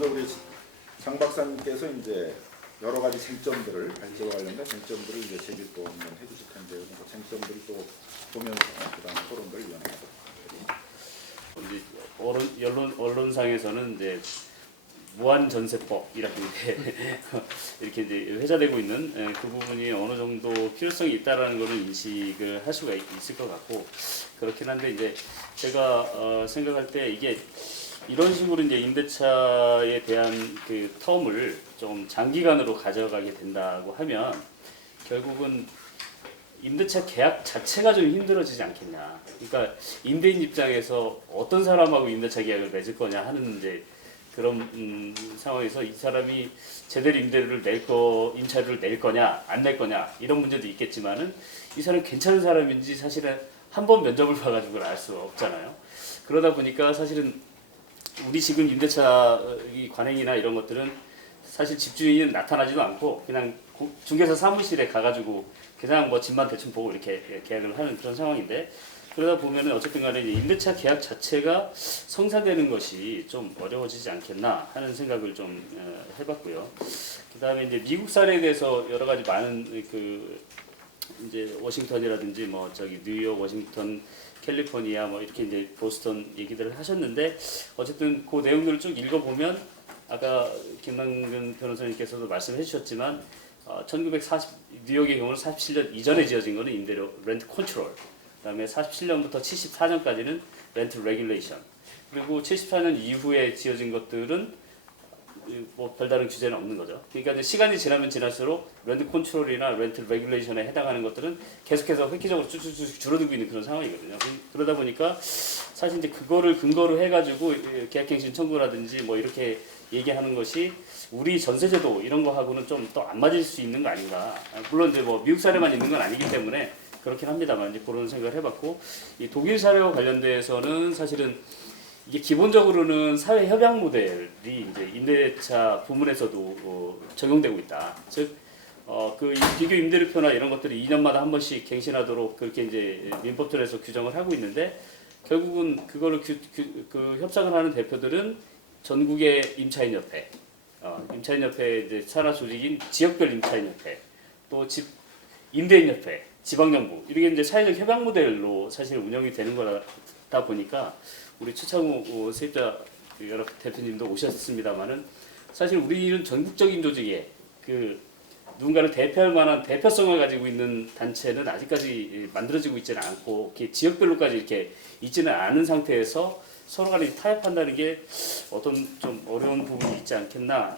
먼저 우리 장 박사님께서 이제 여러 가지 쟁점들을 발제와 관련된 쟁점들을 이제 제기 또 한번 해주실 텐데요. 그 쟁점들을 또 보면서 그다음 토론을 이어나가도록 하겠습니다. 언론상에서는 이제 무한전세법이라고 이렇게 이제 회자되고 있는 그 부분이 어느 정도 필요성이 있다라는 것을 인식을 할 수가 있을 것 같고, 그렇긴 한데 이제 제가 생각할 때 이게 이런 식으로 이제 임대차에 대한 그 텀을 좀 장기간으로 가져가게 된다고 하면 결국은 임대차 계약 자체가 좀 힘들어지지 않겠냐. 그러니까 임대인 입장에서 어떤 사람하고 임대차 계약을 맺을 거냐 하는 이제 그런 상황에서 이 사람이 제대로 임차료를 낼 거냐 안 낼 거냐 이런 문제도 있겠지만은 이 사람이 괜찮은 사람인지 사실은 한 번 면접을 봐가지고 알 수 없잖아요. 그러다 보니까 사실은 우리 지금 임대차 관행이나 이런 것들은 사실 집주인은 나타나지도 않고 그냥 중개사 사무실에 가가지고 그냥 뭐 집만 대충 보고 이렇게 계약을 하는 그런 상황인데, 그러다 보면은 어쨌든 간에 임대차 계약 자체가 성사되는 것이 좀 어려워지지 않겠나 하는 생각을 좀 해봤고요. 그다음에 이제 미국 사례에 대해서 여러 가지 많은 그 이제 워싱턴이라든지 뭐 저기 뉴욕, 워싱턴, 캘리포니아 뭐 이렇게 이제 보스턴 얘기들을 하셨는데, 어쨌든 그 내용들을 쭉 읽어보면 아까 김남근 변호사님께서도 말씀해 주셨지만 1940 뉴욕의 경우는 47년 이전에 지어진 거는 임대료 렌트 컨트롤, 그다음에 47년부터 74년까지는 렌트 레귤레이션, 그리고 74년 이후에 지어진 것들은 뭐 별다른 규제는 없는 거죠. 그러니까 이제 시간이 지나면 지날수록 렌트 컨트롤이나 렌트 레귤레이션에 해당하는 것들은 계속해서 획기적으로 쭉쭉쭉 줄어들고 있는 그런 상황이거든요. 그러다 보니까 사실 이제 그거를 근거로 해가지고 계약갱신 청구라든지 뭐 이렇게 얘기하는 것이 우리 전세제도 이런 거 하고는 좀 또 안 맞을 수 있는 거 아닌가. 물론 이제 뭐 미국 사례만 있는 건 아니기 때문에 그렇긴 합니다만 이제 그런 생각을 해봤고, 이 독일 사례와 관련돼서는 사실은 이게 기본적으로는 사회 협약 모델이 이제 임대차 부문에서도 적용되고 있다. 즉, 그 비교 임대료표나 이런 것들이 2년마다 한 번씩 갱신하도록 그렇게 이제 민법전에서 규정을 하고 있는데, 결국은 그거를 그 협상을 하는 대표들은 전국의 임차인협회, 임차인협회 이제 산하 조직인 지역별 임차인협회, 또 임대인협회, 지방정부 이렇게 이제 사회적 협약 모델로 사실 운영이 되는 거다 보니까 우리 최창우 세입자 여러 대표님도 오셨습니다만은 사실 우리는 전국적인 조직에 그 누군가를 대표할 만한 대표성을 가지고 있는 단체는 아직까지 만들어지고 있지는 않고 이렇게 지역별로까지 이렇게 있지는 않은 상태에서 서로 간에 타협한다는 게 어떤 좀 어려운 부분이 있지 않겠나.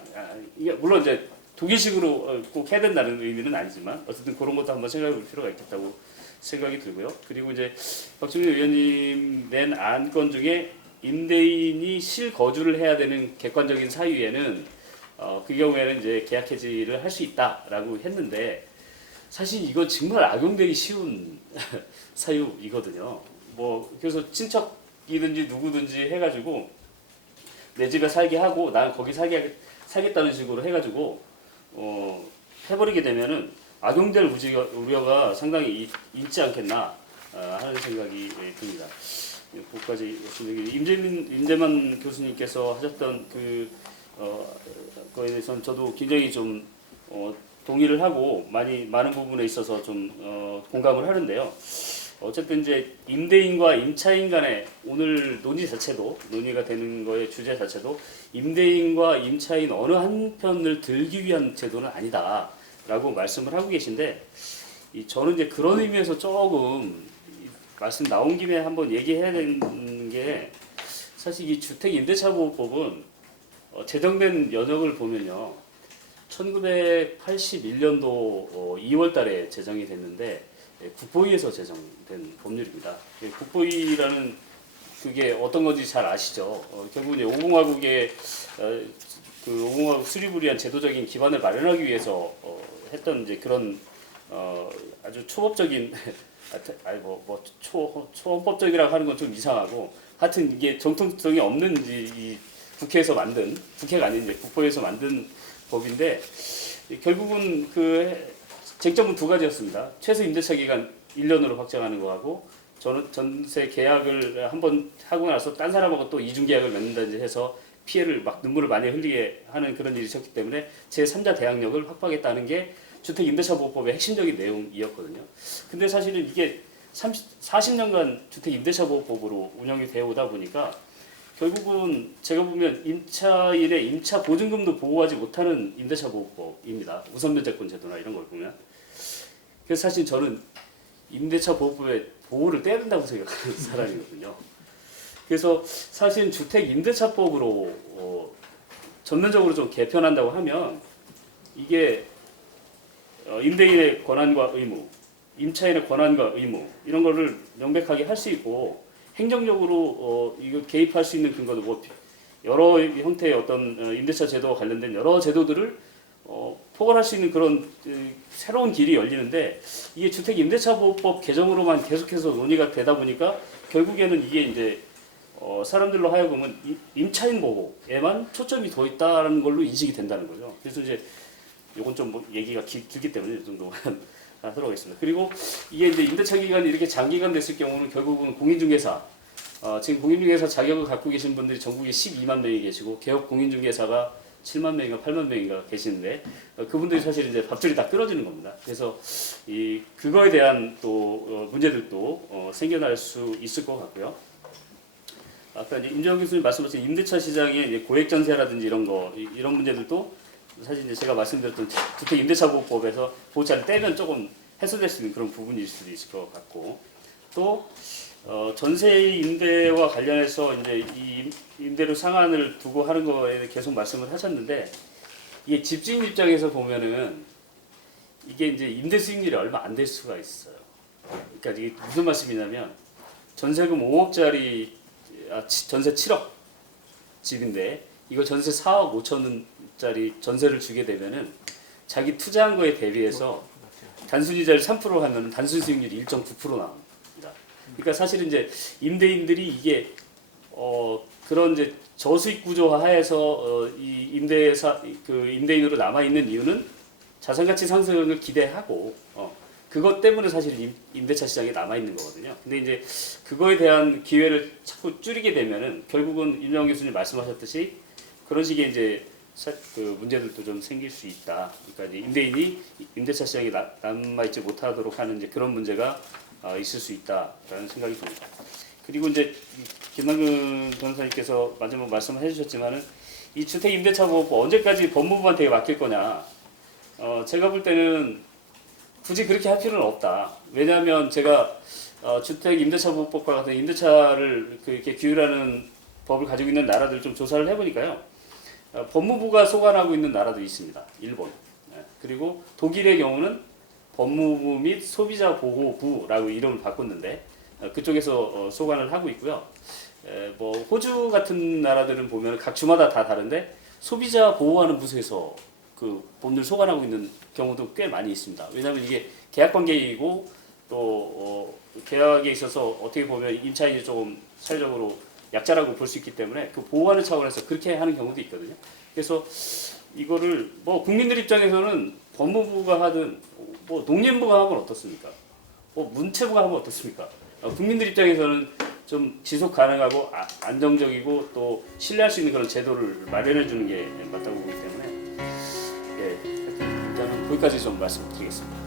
이게 물론 이제 독일식으로 꼭 해야 된다는 의미는 아니지만 어쨌든 그런 것도 한번 생각해 볼 필요가 있겠다고 생각이 들고요. 그리고 이제 박주민 의원님 낸 안건 중에 임대인이 실거주를 해야 되는 객관적인 사유에는 그 경우에는 이제 계약 해지를 할 수 있다라고 했는데, 사실 이건 정말 악용되기 쉬운 사유이거든요. 뭐 그래서 친척이든지 누구든지 해가지고 내 집에 살게 하고 난 거기 살겠다는 식으로 해가지고 해버리게 되면은 악용될 우려가 상당히 있지 않겠나 하는 생각이 듭니다. 거기까지 임재만 교수님께서 하셨던 거에 대해서는 저도 굉장히 좀 동의를 하고 많은 부분에 있어서 좀 공감을 하는데요. 어쨌든 이제 임대인과 임차인 간의 오늘 논의가 되는 거의 주제 자체도 임대인과 임차인 어느 한편을 들기 위한 제도는 아니다라고 말씀을 하고 계신데, 저는 이제 그런 의미에서 조금 말씀 나온 김에 한번 얘기해야 되는 게, 사실 이 주택임대차보호법은 제정된 연역을 보면요, 1981년도 2월달에 제정이 됐는데 국보위에서 제정된 법률입니다. 국보위라는 그게 어떤 건지 잘 아시죠? 결국 이제 50가국의 그 50가국 수립을 위한 제도적인 기반을 마련하기 위해서 했던 이제 그런 아주 초법적인 초헌법적이라고 하는 건 좀 이상하고, 하여튼 이게 정통성이 없는 이 국회가 아닌 이제 국보에서 만든 법인데, 결국은 그 쟁점은 두 가지였습니다. 최소 임대차 기간 1년으로 확정하는 거하고, 전세 계약을 한번 하고 나서 딴 사람하고 또 이중 계약을 맺는다든지 해서 피해를 막 눈물을 많이 흘리게 하는 그런 일이 있었기 때문에 제3자 대항력을 확보하겠다는 게 주택 임대차 보호법의 핵심적인 내용이었거든요. 근데 사실은 이게 40년간 주택 임대차 보호법으로 운영이 되어 오다 보니까 결국은 제가 보면 임차인의 임차 보증금도 보호하지 못하는 임대차 보호법입니다. 우선 면제권 제도나 이런 걸 보면. 그래서 사실 저는 임대차 보호법의 보호를 떼야 된다고 생각하는 사람이거든요. 그래서 사실 주택 임대차법으로 전면적으로 좀 개편한다고 하면 이게 임대인의 권한과 의무, 임차인의 권한과 의무 이런 거를 명백하게 할 수 있고 행정적으로 이거 개입할 수 있는 근거도 뭐 여러 형태의 어떤 임대차 제도와 관련된 여러 제도들을 포괄할 수 있는 그런 새로운 길이 열리는데 이게 주택 임대차 보호법 개정으로만 계속해서 논의가 되다 보니까 결국에는 이게 이제 사람들로 하여금은 임차인 보호에만 초점이 더 있다는 걸로 인식이 된다는 거죠. 그래서 이제 요건 좀 뭐 얘기가 길기 때문에 이 정도만 하도록 하겠습니다. 그리고 이게 이제 임대차 기간이 이렇게 장기간 됐을 경우는 결국은 공인중개사 지금 공인중개사 자격을 갖고 계신 분들이 전국에 12만 명이 계시고 개업 공인중개사가 7만 명인가 8만 명인가 계시는데 그분들이 사실 이제 밥줄이 다 끊어지는 겁니다. 그래서 그거에 대한 또 문제들도 생겨날 수 있을 것 같고요. 아까 이제 임재원 교수님 말씀하신 임대차 시장의 이제 고액 전세라든지 이런 문제들도 사실 이제 제가 말씀드렸던 주택 임대차 보호법에서 보호자를 떼면 조금 해소될 수 있는 그런 부분일 수도 있을 것 같고 또 전세 임대와 관련해서 이제 이 임대료 상한을 두고 하는 거에 계속 말씀을 하셨는데 이게 집주인 입장에서 보면은 이게 이제 임대 수익률이 얼마 안 될 수가 있어요. 그러니까 이게 무슨 말씀이냐면 전세금 5억짜리 전세 7억 집인데 이거 전세 4억 5천원짜리 전세를 주게 되면은 자기 투자한 거에 대비해서 단순이자를 3% 하면 단순 수익률이 1.9% 나옵니다. 그러니까 사실은 이제 임대인들이 이게 그런 이제 저수익 구조화 하에서 이 임대인으로 남아 있는 이유는 자산가치 상승을 기대하고 그것 때문에 사실 임대차 시장에 남아 있는 거거든요. 근데 이제 그거에 대한 기회를 자꾸 줄이게 되면은 결국은 임재원 교수님 말씀하셨듯이 그런 식의 이제 그 문제들도 좀 생길 수 있다. 그러니까 이제 임대인이 임대차 시장에 남아 있지 못하도록 하는 이제 그런 문제가 있을 수 있다라는 생각이 듭니다. 그리고 이제 김남근 변호사님께서 마지막 말씀을 해주셨지만은 이 주택 임대차 보호법 언제까지 법무부한테 맡길 거냐? 제가 볼 때는 굳이 그렇게 할 필요는 없다. 왜냐하면 제가 주택 임대차 보호법과 같은 임대차를 이렇게 규율하는 법을 가지고 있는 나라들 좀 조사를 해보니까요. 법무부가 소관하고 있는 나라도 있습니다. 일본. 그리고 독일의 경우는 법무부 및 소비자 보호부라고 이름을 바꿨는데 그쪽에서 소관을 하고 있고요. 뭐 호주 같은 나라들은 보면 각 주마다 다 다른데 소비자 보호하는 부서에서 그 법률 소관하고 있는 경우도 꽤 많이 있습니다. 왜냐하면 이게 계약 관계이고 또 계약에 있어서 어떻게 보면 임차인이 조금 사회적으로 약자라고 볼 수 있기 때문에 그 보호하는 차원에서 그렇게 하는 경우도 있거든요. 그래서 이거를 뭐 국민들 입장에서는 법무부가 하든 뭐 농림부가 하면 어떻습니까? 뭐 문체부가 하면 어떻습니까? 국민들 입장에서는 좀 지속 가능하고 안정적이고 또 신뢰할 수 있는 그런 제도를 마련해 주는 게 맞다고 보기 때문에 일단은 거기까지 좀 말씀드리겠습니다.